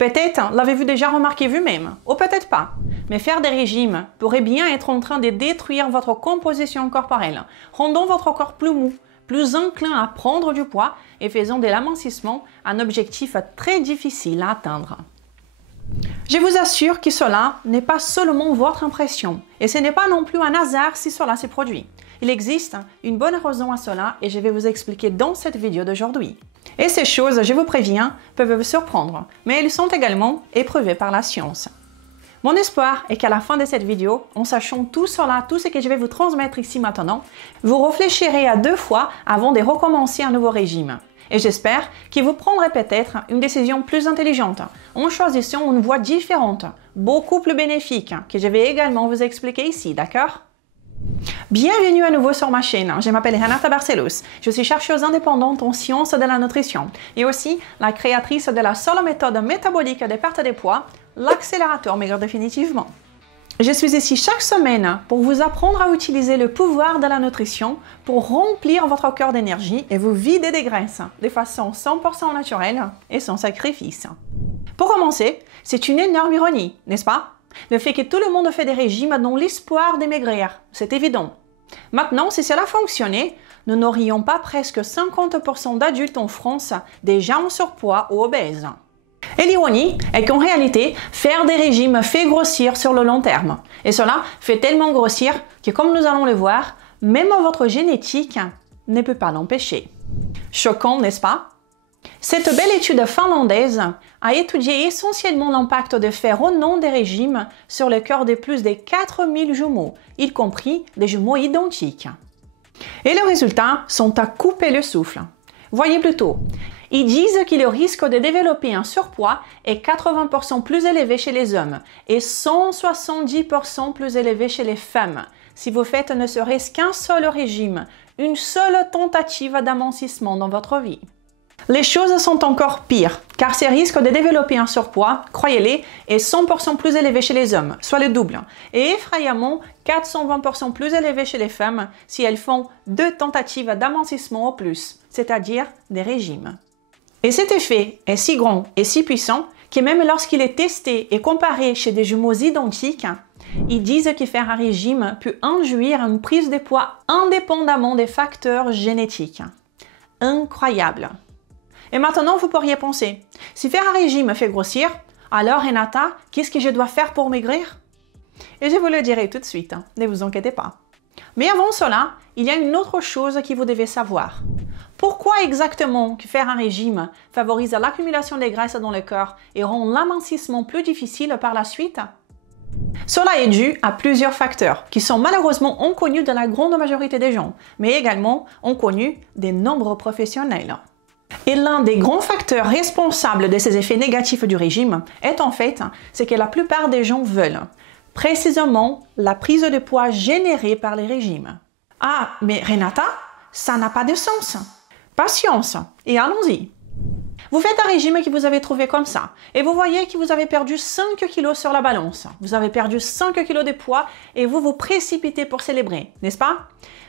Peut-être l'avez-vous déjà remarqué vous-même, ou peut-être pas. Mais faire des régimes pourrait bien être en train de détruire votre composition corporelle, rendant votre corps plus mou, plus enclin à prendre du poids et faisant de l'amincissement un objectif très difficile à atteindre. Je vous assure que cela n'est pas seulement votre impression, et ce n'est pas non plus un hasard si cela se produit. Il existe une bonne raison à cela et je vais vous expliquer dans cette vidéo d'aujourd'hui. Et ces choses, je vous préviens, peuvent vous surprendre, mais elles sont également éprouvées par la science. Mon espoir est qu'à la fin de cette vidéo, en sachant tout cela, tout ce que je vais vous transmettre ici maintenant, vous réfléchirez à 2 fois avant de recommencer un nouveau régime. Et j'espère que vous prendrez peut-être une décision plus intelligente en choisissant une voie différente, beaucoup plus bénéfique, que je vais également vous expliquer ici, d'accord? Bienvenue à nouveau sur ma chaîne, je m'appelle Renata Barcelos, je suis chercheuse indépendante en sciences de la nutrition et aussi la créatrice de la seule méthode métabolique de perte de poids, l'accélérateur maigre définitivement. Je suis ici chaque semaine pour vous apprendre à utiliser le pouvoir de la nutrition pour remplir votre corps d'énergie et vous vider des graisses de façon 100% naturelle et sans sacrifice. Pour commencer, c'est une énorme ironie, n'est-ce pas? Le fait que tout le monde fait des régimes dans l'espoir de maigrir, c'est évident. Maintenant, si cela fonctionnait, nous n'aurions pas presque 50% d'adultes en France déjà en surpoids ou obèses. Et l'ironie est qu'en réalité, faire des régimes fait grossir sur le long terme. Et cela fait tellement grossir que, comme nous allons le voir, même votre génétique ne peut pas l'empêcher. Choquant, n'est-ce pas? Cette belle étude finlandaise a étudié essentiellement l'impact de faire au nom des régimes sur le corps de plus de 4000 jumeaux, y compris des jumeaux identiques. Et les résultats sont à couper le souffle. Voyez plutôt. Ils disent que le risque de développer un surpoids est 80% plus élevé chez les hommes et 170% plus élevé chez les femmes si vous faites ne serait-ce qu'un seul régime, une seule tentative d'amincissement dans votre vie. Les choses sont encore pires, car ce risque de développer un surpoids, croyez-les, est 100% plus élevé chez les hommes, soit le double, et effrayamment 420% plus élevé chez les femmes si elles font 2 tentatives d'amincissement au plus, c'est-à-dire des régimes. Et cet effet est si grand et si puissant que même lorsqu'il est testé et comparé chez des jumeaux identiques, ils disent que faire un régime peut induire une prise de poids indépendamment des facteurs génétiques. Incroyable! Et maintenant, vous pourriez penser, si faire un régime fait grossir, alors Renata, qu'est-ce que je dois faire pour maigrir? Et je vous le dirai tout de suite, ne vous inquiétez pas. Mais avant cela, il y a une autre chose que vous devez savoir. Pourquoi exactement que faire un régime favorise l'accumulation des graisses dans le corps et rend l'amincissement plus difficile par la suite? Cela est dû à plusieurs facteurs qui sont malheureusement inconnus de la grande majorité des gens, mais également inconnus des nombreux professionnels. Et l'un des grands facteurs responsables de ces effets négatifs du régime est en fait ce que la plupart des gens veulent, précisément la prise de poids générée par les régimes. Ah, mais Renata, ça n'a pas de sens. Patience, et allons-y. Vous faites un régime que vous avez trouvé comme ça, et vous voyez que vous avez perdu 5 kg sur la balance. Vous avez perdu 5 kg de poids et vous vous précipitez pour célébrer, n'est-ce pas?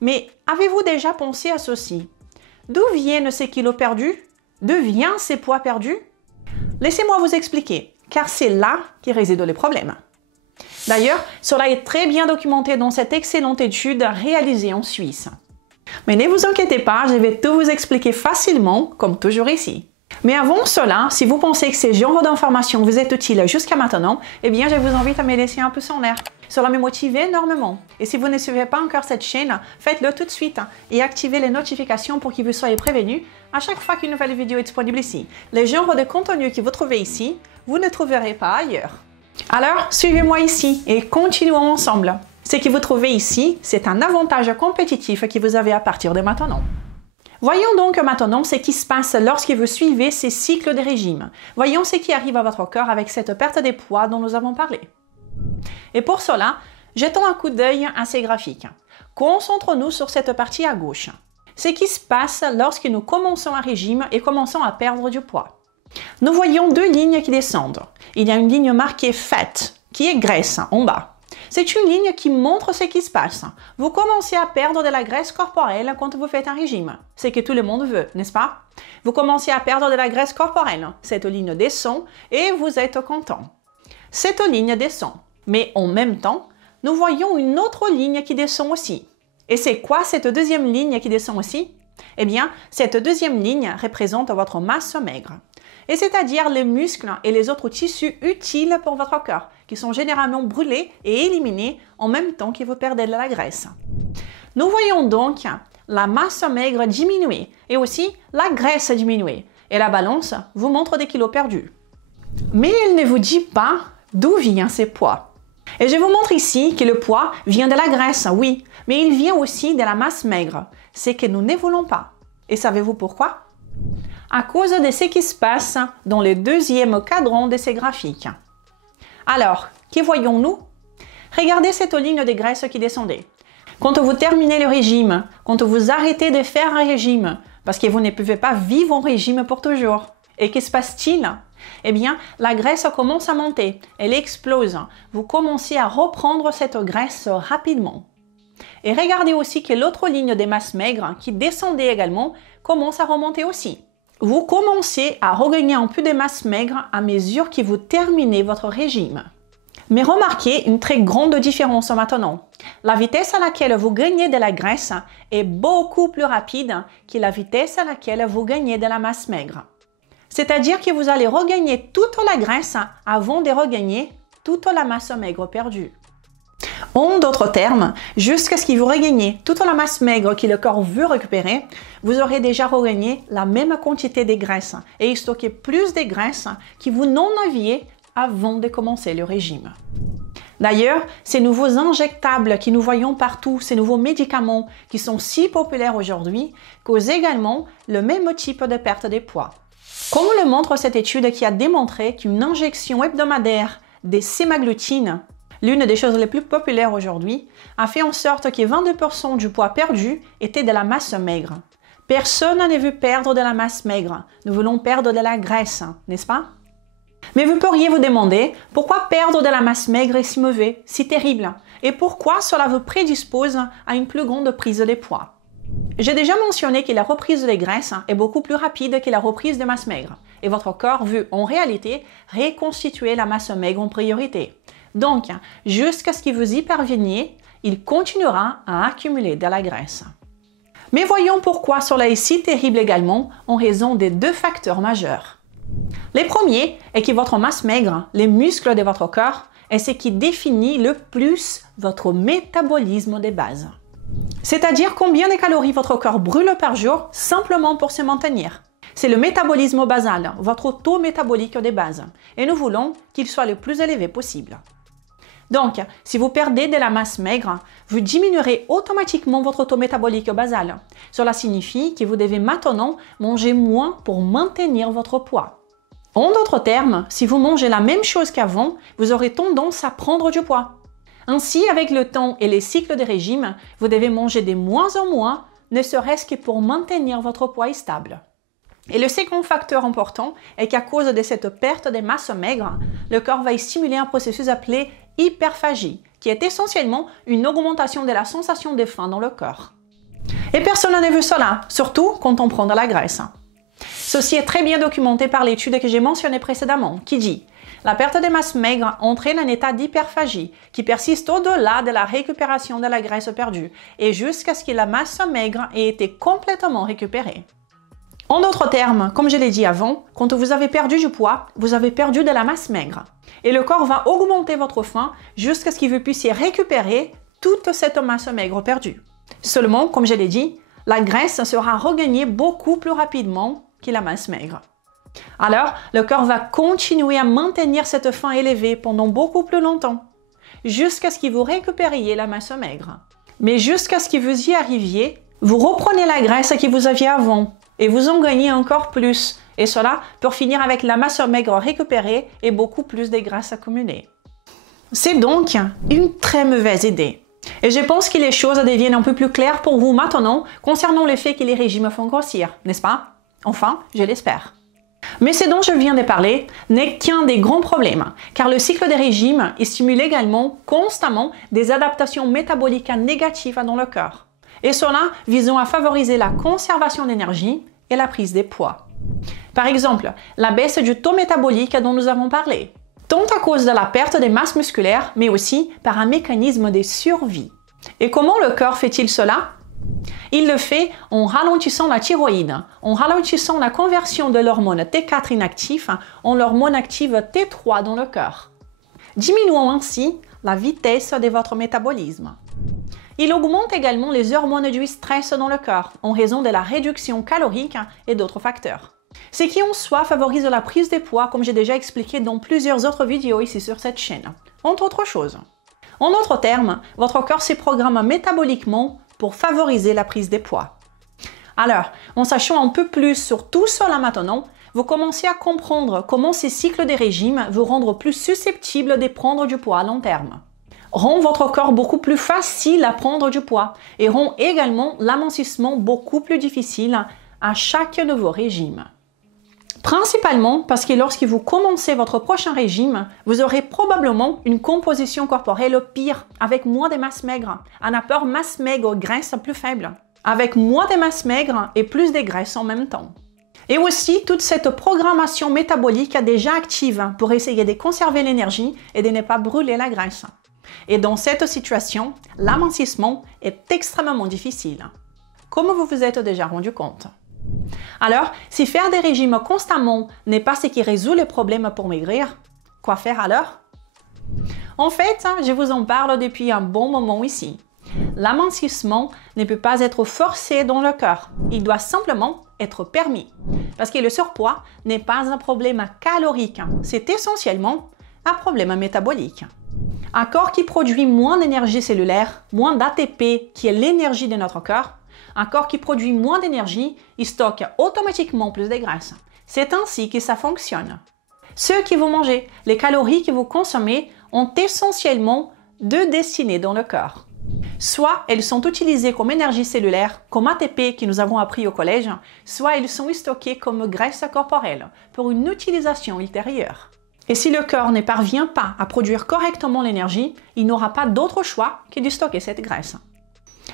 Mais avez-vous déjà pensé à ceci? D'où viennent ces kilos perdus? D'où viennent ces poids perdus? Laissez-moi vous expliquer, car c'est là que résident les problèmes. D'ailleurs, cela est très bien documenté dans cette excellente étude réalisée en Suisse. Mais ne vous inquiétez pas, je vais tout vous expliquer facilement, comme toujours ici. Mais avant cela, si vous pensez que ces genres d'informations vous est utiles jusqu'à maintenant, eh bien je vous invite à me laisser un pouce en l'air. Cela me motive énormément. Et si vous ne suivez pas encore cette chaîne, faites-le tout de suite et activez les notifications pour que vous soyez prévenus à chaque fois qu'une nouvelle vidéo est disponible ici. Les genres de contenu que vous trouvez ici, vous ne trouverez pas ailleurs. Alors, suivez-moi ici et continuons ensemble. Ce que vous trouvez ici, c'est un avantage compétitif que vous avez à partir de maintenant. Voyons donc maintenant ce qui se passe lorsque vous suivez ces cycles de régime. Voyons ce qui arrive à votre corps avec cette perte de poids dont nous avons parlé. Et pour cela, jetons un coup d'œil à ces graphiques. Concentrons-nous sur cette partie à gauche. Ce qui se passe lorsque nous commençons un régime et commençons à perdre du poids. Nous voyons 2 lignes qui descendent. Il y a une ligne marquée fat, qui est graisse en bas. C'est une ligne qui montre ce qui se passe. Vous commencez à perdre de la graisse corporelle quand vous faites un régime. C'est ce que tout le monde veut, n'est-ce pas? Vous commencez à perdre de la graisse corporelle. Cette ligne descend et vous êtes content. Cette ligne descend. Mais en même temps, nous voyons une autre ligne qui descend aussi. Et c'est quoi cette deuxième ligne qui descend aussi? Eh bien, cette deuxième ligne représente votre masse maigre. Et c'est-à-dire les muscles et les autres tissus utiles pour votre corps, qui sont généralement brûlés et éliminés en même temps que vous perdez de la graisse. Nous voyons donc la masse maigre diminuer et aussi la graisse diminuer. Et la balance vous montre des kilos perdus. Mais elle ne vous dit pas d'où vient ces poids. Et je vous montre ici que le poids vient de la graisse, oui, mais il vient aussi de la masse maigre. C'est que nous ne voulons pas. Et savez-vous pourquoi? À cause de ce qui se passe dans le deuxième cadran de ces graphiques. Alors, que voyons-nous? Regardez cette ligne de graisse qui descendait. Quand vous terminez le régime, quand vous arrêtez de faire un régime, parce que vous ne pouvez pas vivre en régime pour toujours. Et que se passe-t-il? Eh bien, la graisse commence à monter, elle explose. Vous commencez à reprendre cette graisse rapidement. Et regardez aussi que l'autre ligne des masses maigres, qui descendait également, commence à remonter aussi. Vous commencez à regagner un peu de masse maigre à mesure que vous terminez votre régime. Mais remarquez une très grande différence maintenant. La vitesse à laquelle vous gagnez de la graisse est beaucoup plus rapide que la vitesse à laquelle vous gagnez de la masse maigre. C'est-à-dire que vous allez regagner toute la graisse avant de regagner toute la masse maigre perdue. En d'autres termes, jusqu'à ce que vous regagniez toute la masse maigre que le corps veut récupérer, vous aurez déjà regagné la même quantité de graisse et stocké plus de graisse que vous n'en aviez avant de commencer le régime. D'ailleurs, ces nouveaux injectables que nous voyons partout, ces nouveaux médicaments qui sont si populaires aujourd'hui, causent également le même type de perte de poids. Comme le montre cette étude qui a démontré qu'une injection hebdomadaire de sémaglutine, l'une des choses les plus populaires aujourd'hui, a fait en sorte que 22% du poids perdu était de la masse maigre. Personne ne veut perdre de la masse maigre, nous voulons perdre de la graisse, n'est-ce pas? Mais vous pourriez vous demander pourquoi perdre de la masse maigre est si mauvais, si terrible, et pourquoi cela vous prédispose à une plus grande prise de poids. J'ai déjà mentionné que la reprise des graisses est beaucoup plus rapide que la reprise de masse maigre, et votre corps veut en réalité reconstituer la masse maigre en priorité. Donc, jusqu'à ce que vous y parveniez, il continuera à accumuler de la graisse. Mais voyons pourquoi cela est si terrible également en raison des deux facteurs majeurs. Le premier est que votre masse maigre, les muscles de votre corps, est ce qui définit le plus votre métabolisme de base. C'est-à-dire combien de calories votre corps brûle par jour simplement pour se maintenir. C'est le métabolisme basal, votre taux métabolique de base, et nous voulons qu'il soit le plus élevé possible. Donc, si vous perdez de la masse maigre, vous diminuerez automatiquement votre taux métabolique basal. Cela signifie que vous devez maintenant manger moins pour maintenir votre poids. En d'autres termes, si vous mangez la même chose qu'avant, vous aurez tendance à prendre du poids. Ainsi, avec le temps et les cycles de régime, vous devez manger de moins en moins, ne serait-ce que pour maintenir votre poids stable. Et le second facteur important est qu'à cause de cette perte de masse maigre, le corps va stimuler un processus appelé hyperphagie, qui est essentiellement une augmentation de la sensation de faim dans le corps. Et personne n'a vu cela, surtout quand on prend de la graisse. Ceci est très bien documenté par l'étude que j'ai mentionnée précédemment, qui dit « La perte de masse maigre entraîne un état d'hyperphagie qui persiste au-delà de la récupération de la graisse perdue et jusqu'à ce que la masse maigre ait été complètement récupérée. » En d'autres termes, comme je l'ai dit avant, quand vous avez perdu du poids, vous avez perdu de la masse maigre. Et le corps va augmenter votre faim jusqu'à ce que vous puissiez récupérer toute cette masse maigre perdue. Seulement, comme je l'ai dit, la graisse sera regagnée beaucoup plus rapidement que la masse maigre. Alors, le corps va continuer à maintenir cette faim élevée pendant beaucoup plus longtemps, jusqu'à ce que vous récupériez la masse maigre. Mais jusqu'à ce que vous y arriviez, vous reprenez la graisse que vous aviez avant et vous en gagnez encore plus, et cela pour finir avec la masse maigre récupérée et beaucoup plus de graisse accumulée. C'est donc une très mauvaise idée. Et je pense que les choses deviennent un peu plus claires pour vous maintenant concernant le fait que les régimes font grossir, n'est-ce pas? Enfin, je l'espère. Mais ce dont je viens de parler n'est qu'un des grands problèmes, car le cycle des régimes stimule également constamment des adaptations métaboliques négatives dans le corps. Et cela visant à favoriser la conservation d'énergie et la prise des poids. Par exemple, la baisse du taux métabolique dont nous avons parlé, tant à cause de la perte des masses musculaires, mais aussi par un mécanisme de survie. Et comment le corps fait-il cela? Il le fait en ralentissant la thyroïde, en ralentissant la conversion de l'hormone T4 inactif en l'hormone active T3 dans le corps, diminuant ainsi la vitesse de votre métabolisme. Il augmente également les hormones du stress dans le corps en raison de la réduction calorique et d'autres facteurs. Ce qui en soi favorise la prise de poids comme j'ai déjà expliqué dans plusieurs autres vidéos ici sur cette chaîne, entre autres choses. En d'autres termes, votre corps se programme métaboliquement pour favoriser la prise de poids. Alors, en sachant un peu plus sur tout cela maintenant, vous commencez à comprendre comment ces cycles de régime vous rendent plus susceptibles de prendre du poids à long terme. Rend votre corps beaucoup plus facile à prendre du poids et rend également l'amincissement beaucoup plus difficile à chaque nouveau régime. Principalement parce que lorsque vous commencez votre prochain régime, vous aurez probablement une composition corporelle pire, avec moins de masse maigre, un apport masse maigre graisse plus faible, avec moins de masse maigre et plus de graisse en même temps. Et aussi toute cette programmation métabolique déjà active pour essayer de conserver l'énergie et de ne pas brûler la graisse. Et dans cette situation, l'amincissement est extrêmement difficile, comme vous vous êtes déjà rendu compte. Alors, si faire des régimes constamment n'est pas ce qui résout les problèmes pour maigrir, quoi faire alors? En fait, je vous en parle depuis un bon moment ici. L'amincissement ne peut pas être forcé dans le corps, il doit simplement être permis. Parce que le surpoids n'est pas un problème calorique, c'est essentiellement un problème métabolique. Un corps qui produit moins d'énergie cellulaire, moins d'ATP qui est l'énergie de notre corps, un corps qui produit moins d'énergie, il stocke automatiquement plus de graisse. C'est ainsi que ça fonctionne. Ce que vous mangez, les calories que vous consommez ont essentiellement deux destinées dans le corps. Soit elles sont utilisées comme énergie cellulaire, comme ATP que nous avons appris au collège, soit elles sont stockées comme graisse corporelle pour une utilisation ultérieure. Et si le corps ne parvient pas à produire correctement l'énergie, il n'aura pas d'autre choix que de stocker cette graisse.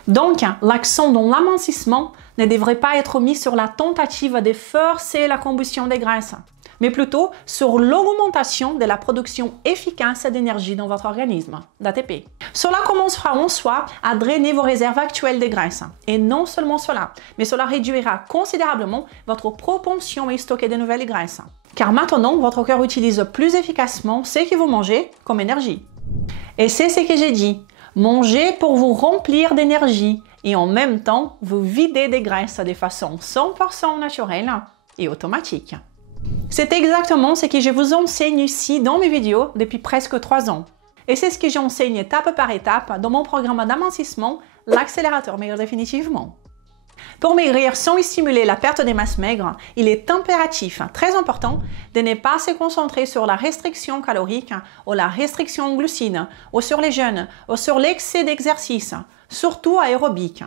Donc, l'accent dans l'amincissement ne devrait pas être mis sur la tentative de forcer la combustion des graisses, mais plutôt sur l'augmentation de la production efficace d'énergie dans votre organisme, d'ATP. Cela commencera en soi à drainer vos réserves actuelles de graisse. Et non seulement cela, mais cela réduira considérablement votre propension à stocker de nouvelles graisses. Car maintenant, votre corps utilise plus efficacement ce que vous mangez comme énergie. Et c'est ce que j'ai dit. Mangez pour vous remplir d'énergie et en même temps vous vider des graisses de façon 100% naturelle et automatique. C'est exactement ce que je vous enseigne ici dans mes vidéos depuis presque 3 ans. Et c'est ce que j'enseigne étape par étape dans mon programme d'amincissement, l'accélérateur maigre définitivement. Pour maigrir sans stimuler la perte des masses maigres, il est impératif, très important, de ne pas se concentrer sur la restriction calorique ou la restriction en glucides, ou sur les jeûnes, ou sur l'excès d'exercice, surtout aérobique.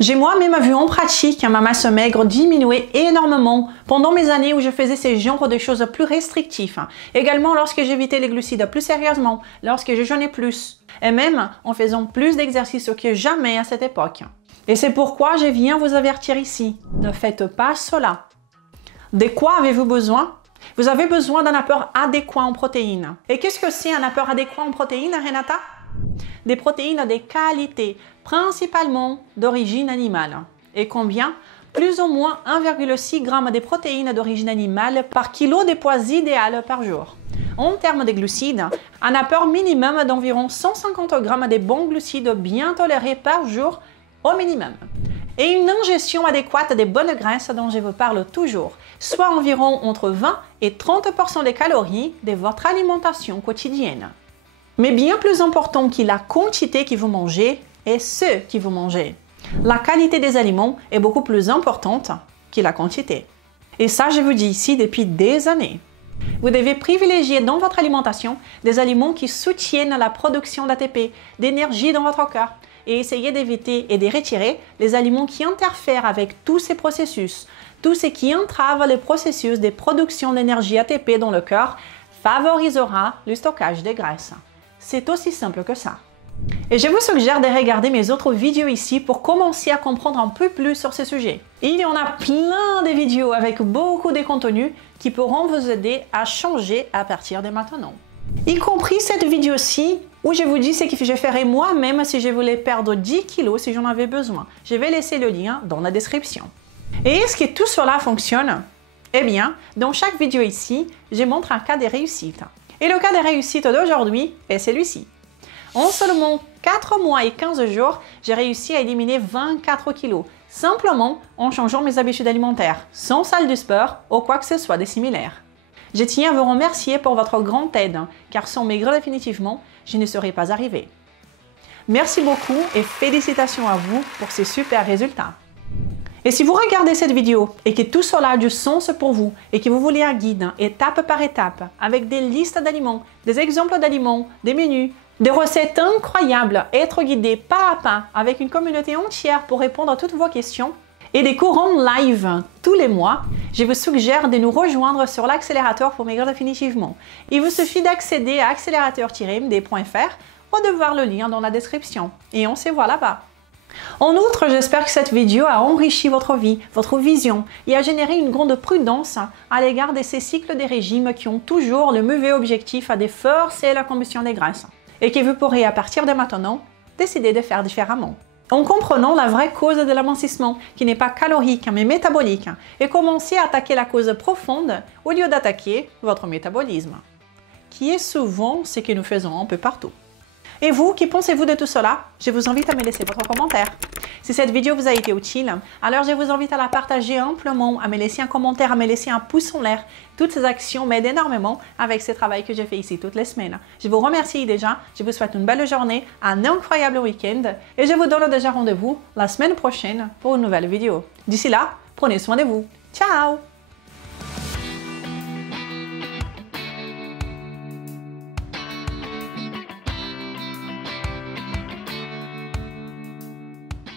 J'ai moi-même vu en pratique ma masse maigre diminuer énormément pendant mes années où je faisais ce genre de choses plus restrictives. Également lorsque j'évitais les glucides plus sérieusement, lorsque je jeûnais plus, et même en faisant plus d'exercices que jamais à cette époque. Et c'est pourquoi je viens vous avertir ici, ne faites pas cela. De quoi avez-vous besoin? Vous avez besoin d'un apport adéquat en protéines. Et qu'est-ce que c'est un apport adéquat en protéines, Renata? Des protéines de qualité, principalement d'origine animale. Et combien? Plus ou moins 1,6 g de protéines d'origine animale par kilo de poids idéal par jour. En termes de glucides, un apport minimum d'environ 150 g de bons glucides bien tolérés par jour au minimum. Et une ingestion adéquate des bonnes graisses dont je vous parle toujours, soit environ entre 20 et 30% des calories de votre alimentation quotidienne. Mais bien plus important que la quantité que vous mangez est ce que vous mangez. La qualité des aliments est beaucoup plus importante que la quantité. Et ça, je vous dis ici depuis des années. Vous devez privilégier dans votre alimentation des aliments qui soutiennent la production d'ATP, d'énergie dans votre corps, et essayer d'éviter et de retirer les aliments qui interfèrent avec tous ces processus, tout ce qui entrave le processus de production d'énergie ATP dans le corps favorisera le stockage des graisses. C'est aussi simple que ça. Et je vous suggère de regarder mes autres vidéos ici pour commencer à comprendre un peu plus sur ce sujet. Il y en a plein de vidéos avec beaucoup de contenus qui pourront vous aider à changer à partir de maintenant. Y compris cette vidéo-ci où je vous dis ce que je ferais moi-même si je voulais perdre 10 kilos si j'en avais besoin. Je vais laisser le lien dans la description. Et est-ce que tout cela fonctionne? Eh bien, dans chaque vidéo ici, je montre un cas de réussite. Et le cas de réussite d'aujourd'hui est celui-ci. En seulement 4 mois et 15 jours, j'ai réussi à éliminer 24 kilos, simplement en changeant mes habitudes alimentaires, sans salle de sport ou quoi que ce soit de similaire. Je tiens à vous remercier pour votre grande aide, car sans maigrir définitivement, je ne serais pas arrivée. Merci beaucoup et félicitations à vous pour ces super résultats. Et si vous regardez cette vidéo et que tout cela a du sens pour vous et que vous voulez un guide étape par étape avec des listes d'aliments, des exemples d'aliments, des menus, des recettes incroyables, être guidé pas à pas avec une communauté entière pour répondre à toutes vos questions et des cours en live tous les mois, je vous suggère de nous rejoindre sur l'accélérateur pour maigrir définitivement. Il vous suffit d'accéder à accélérateur-md.fr ou de voir le lien dans la description. Et on se voit là-bas. En outre, j'espère que cette vidéo a enrichi votre vie, votre vision et a généré une grande prudence à l'égard de ces cycles de régime qui ont toujours le mauvais objectif de forcer la combustion des graisses et que vous pourrez à partir de maintenant décider de faire différemment. En comprenant la vraie cause de l'amincissement, qui n'est pas calorique mais métabolique, et commencer à attaquer la cause profonde au lieu d'attaquer votre métabolisme, qui est souvent ce que nous faisons un peu partout. Et vous, qui pensez-vous de tout cela? Je vous invite à me laisser votre commentaire. Si cette vidéo vous a été utile, alors je vous invite à la partager amplement, à me laisser un commentaire, à me laisser un pouce en l'air. Toutes ces actions m'aident énormément avec ce travail que je fais ici toutes les semaines. Je vous remercie déjà, je vous souhaite une belle journée, un incroyable week-end et je vous donne déjà rendez-vous la semaine prochaine pour une nouvelle vidéo. D'ici là, prenez soin de vous. Ciao!